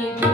You.